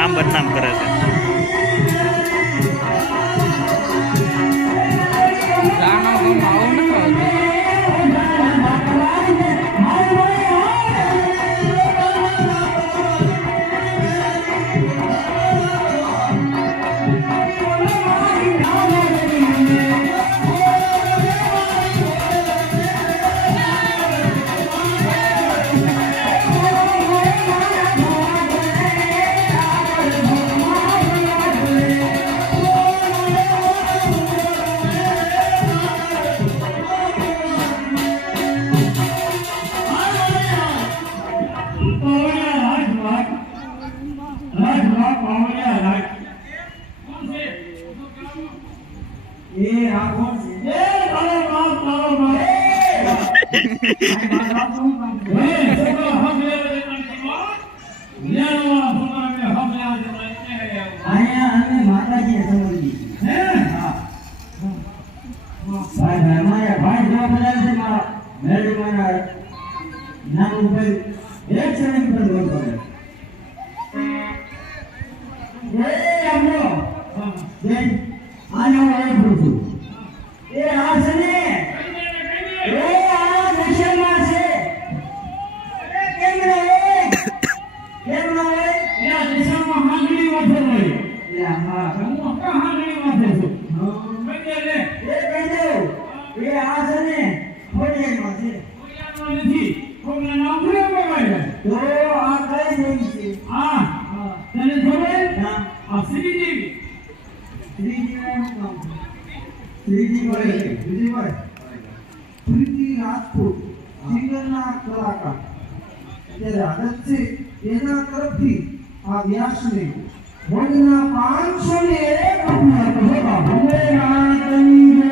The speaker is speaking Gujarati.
નામ બદનામ કરે છે. એક સેકન્ડ પર બોલ કરે એ આમનો જય આનો એ પૂછું એ આ છે ને એ આ દેશમાં છે અરે કેમ ન હોય એ આ દેશમાં હાંગડી વાથે હોય એ હા હું હાંગડી વાથે છું એ કહી દઉં એ આ છે ને ખોડિયામાં છે ખોડિયામાં નથી ખોડિયા નામ શું કહેવાય તો આ કઈ દેવી છે હા તને ખબર હા આ શ્રીદેવી શ્રીદેવીનું નામ શ્રીજી રાજપૂત સિંગરના કલાકાર ત્યારે આદત છે એના તરફથી આ વ્યાસને ભોજના 501 રૂપિયા